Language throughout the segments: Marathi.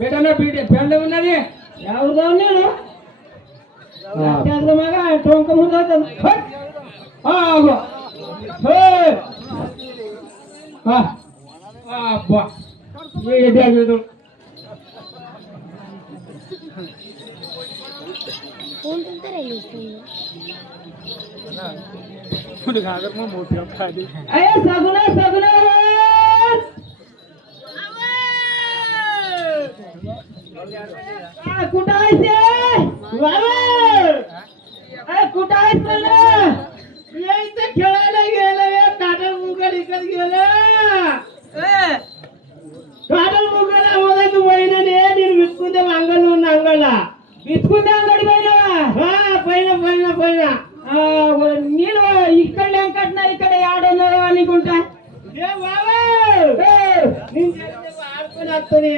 బేటన్నా పెండ ఉన్నది ఎవరు దాని మగా టొంక ముందు అబ్బా अरे सगुना सगुना कुठं आहेस कुठं आहेस म्हणलं इथं खेळायला गेलं काटल मुगल इकत गेलं काटल मुगला मला तू महिन्याने నేను విసుకుంటే అంగళ్ళు ఉన్న అంగళ్ళ విసుకుంటే అంగడి పైన పైన నేను ఇక్కడ కట్టినా ఇక్కడ ఆడున్నాడు అనుకుంటా ఆడుకొని వస్తుంది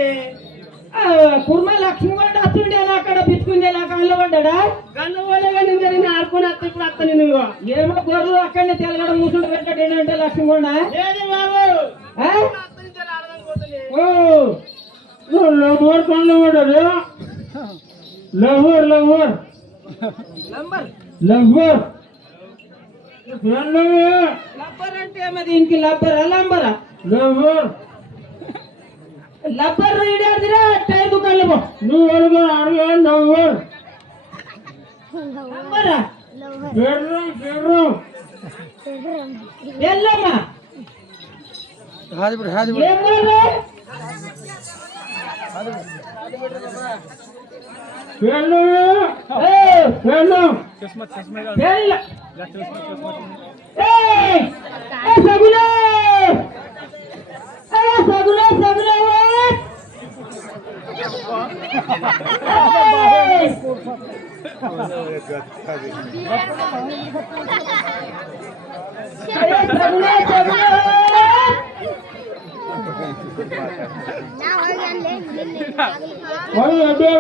కుర్మ లక్ష్మీ వస్తుండే అక్కడ పిచ్చుకుందే కళ్ళు పడ్డా కళ్ళు పోలేగా నేను ఆడుకొని వస్తా ఇప్పుడు వస్తా నేను ఏమో గొర్రెలు అక్కడనే తెలగడ మూసుంటే పెట్టాడు ఏంటంటే లక్ష్మీ లవర్ కళ్ళు పడ్డాడు లవర్ లవర్ లవ్వర్ లబ్బర్ అంటే మరి ఇంక లబ్బర్ లంబరా లవ్వర్ లబ్బర్ రీడర్దిరా టైర్ దుకాణంలో పో నువ్వు అడుగు అడుగు లవ్వర్ లంబరా బెర్రం బెర్రం ఎల్లమ్మా హాదిబుడు హాదిబుడు ఏం బోల్రే Hello, hey, hello. Kismat, kismat. Hello. Hey, hey, Saguna. Hey, Saguna, Saguna. Hey. Hey, Saguna, Saguna. Oh, ada.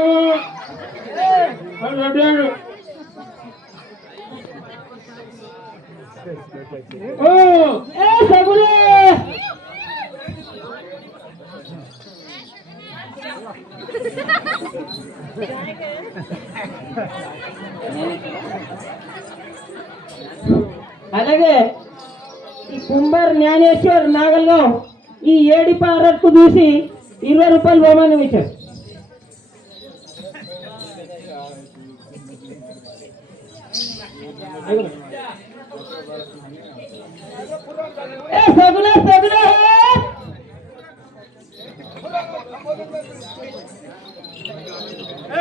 Oh, Saguna. అలాగే ఈ కుంభర్ జ్ఞానేశ్వర్ నాగల్గావ్ ఈ ఏడిపారకు చూసి 20 రూపాయలు బహుమానం ఇచ్చారు. సగునా సగునా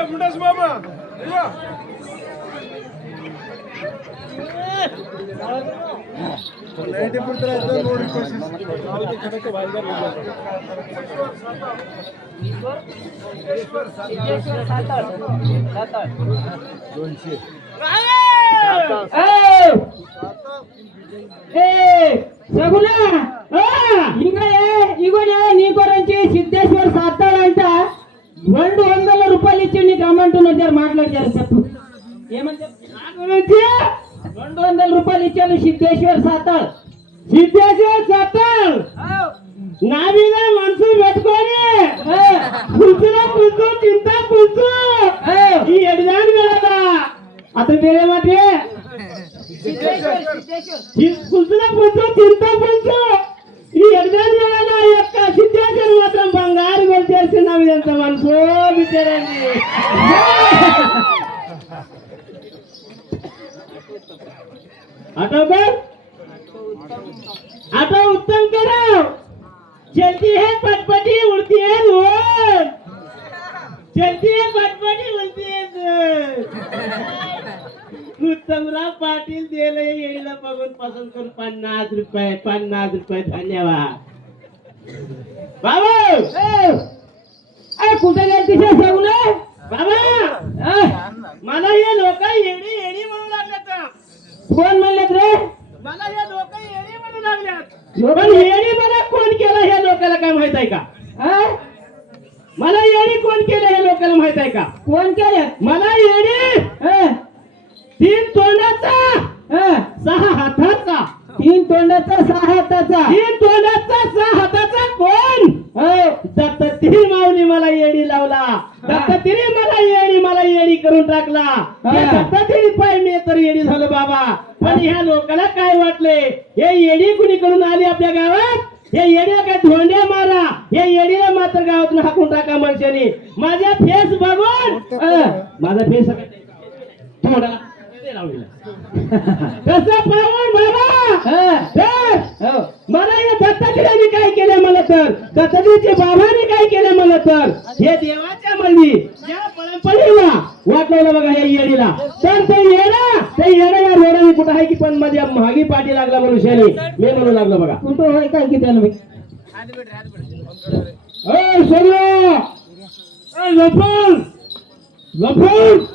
ముండస్ మామా ಲೈಟ್ ಬಿಡ್ತಾರೆ ಅದು ನೋಡಿ ಕಣಕ್ಕೆ ಬಾಯಿಗೆ నీ గురించి సిద్ధేశ్వర్ సాత్తాడంట 200 రూపాయలు ఇచ్చి నీకు రమ్మంటున్నారు మాట్లాడారు చెప్పు ఏమని చెప్పు 200 రూపాయలు ఇచ్చాను సిద్ధేశ్వర్ సాత్తాల్ సిద్ధేశ్వర్ సాత్తాల్ నా మీద మనసు పెట్టుకొని పులుసులో పులుసు చింత పులుసు ఈ ఎడదాని వెళ్ళదా అతని పేరేమంటే పులుసులో పులుసు చింత పులుసు ఈ ఎడదాని వెళ్ళదా యొక్క సిద్ధేశ్వర్ మాత్రం బంగారు గొలు చేసి నా మీద ఎంత మనసు బిడ్డారండి ऑटो उत्तम करो चलती है पटपटी उड़ती है रोड चलती है पटपटी उड़ती है उत्तमराव पाटील दिले येईला बघून पसंत करून 50 रुपये धन्यवाद बाबा कुठे गेलती सगळे बाबा मला हे लोक येडी येडी म्हणू लागलेत कोण म्हणलेत रे मला हे लोक येडी म्हणू लागल्यात पण येडी मला कोण केलं हे लोकांना काय माहित आहे का मला येडी कोण केलं हे लोकांना माहित आहे का कोण केलं मला येडी 3 तोंडाचा 6 हाताचा 3 तोंडाचा 6 हाताचा 3 तोंडाचा 6 हाताचा कोण दत्तगिरी माऊली मला येडी लावला, दत्तगिरी मला येडी करून टाकला. दत्तगिरी पाय मी तर येडी झालो बाबा. पण ह्या लोकांना काय वाटले, हे येडी कुणीकडून आली आपल्या गावात, हे येडीला काय धोंड्या मारा, हे येडीला मात्र गावातून हाकून टाका माणसाने. माझ्या फेस बघून माझा फेस थोडा कसं पाहून बाबा मला या दत्तागिरीने काय केलं, मला तर दत्तागिरीचे बाबाने काय केलं, मला तर हे देवाच्या मंदी या परंपरेला वाटवलं बघा या येडीला. तर ते येणं या रोडाने कुठं आहे की पण माझ्या महागी पाठी लागला मनुष्याने, मी म्हणू लागलो बघा कुठं होय काय की त्यानं लपून लपून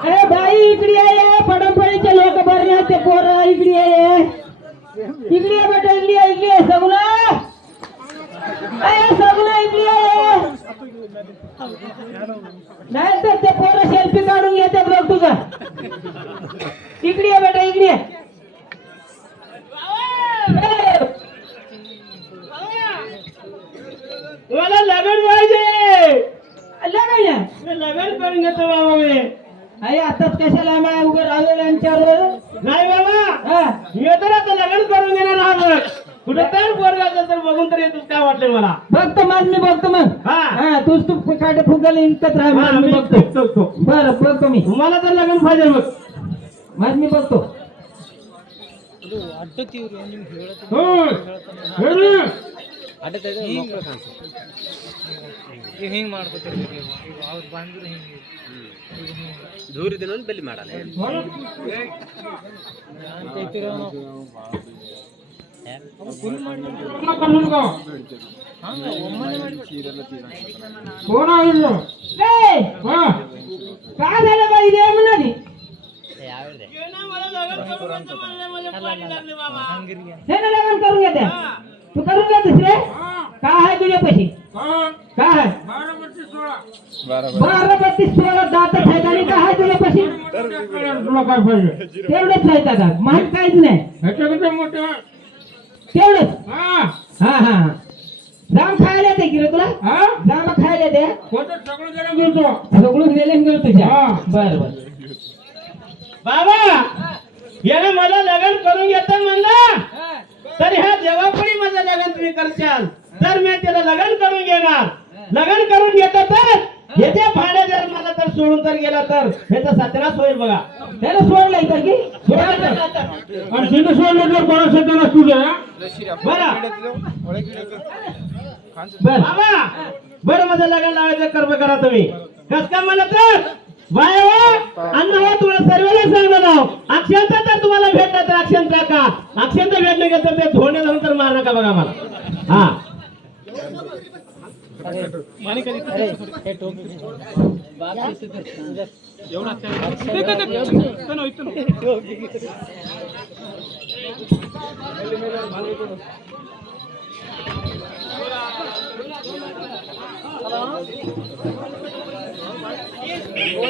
अरे बाई इकडे आहे, पडंपळीचे लोक बरं ते पोरं इकडे आहे, इकडे बेटा इकडे सगुना सगुना इकडे नाही तर ते पोरं सेल्फी काढून घेतात बघ तुझा. इकडे बेटा इकडे मला लग्न पाहिजे, लग्न करून घेतो बाबा मी. आई आताच कशाला मला उभं राहिलेलं यांच्यावर नाही बाबा, मी तर आता लग्न करून घेणार आहोत. कुठे तर पोरगा तर बघून तर येतच काय वाटले मला. बघतो मग मी बघतो मग. हा तूच तू काटे फुगायला इंकत राहा, मी बघतो. बरं बघतो मी, मला तर लग्न पाहिजे मग. मग मी बघतो. ಹಿಂಗ್ ಮಾಡ್ಕೋತೀರಿ ಅವ್ರು ಬಂದ್ರು ಹಿಂಗೆ ದೂರ ದಿನ ಬೆಲ್ಲಿ ಮಾಡಲ್ಲ काय झालं बाई रे म्हणाली लग्न करून घेते तू करून घेतेस रे काय आहे तुझ्या पैसे काय आहे 12-32 दात खायला काय आहे तुझ्या पैसे तेवढंच खायचा का माहित काहीच नाही तेवढंच हा हा जाम खायला येते की रे तुला जाम खायला येते सगळं गेले गेलो तुझ्या बर बर बाबा याने मला लग्न करून घेतात म्हणलं तर ह्या जेव्हापणी माझं लग्न तुम्ही करशाल तर मी त्याला लग्न करून घेणार. लग्न करून घेतो तर ह्याच्या भाड्या जर मला तर सोडून तर गेला तर ह्याचा सत्यानाश होईल बघा. त्याला सोडलं इथं की सोडलं बाबा बरं माझं लग्न लावायचं कर्म करा तुम्ही. कस का मला तर बाय अन्न हो तुम्हाला सर्वांना सांगणार आहो अक्षंत तर तुम्हाला भेटलं तर अक्षंत का अक्षंत भेटलं का तर ते धोण्यानंतर मार नका बघा मला. हा एवढा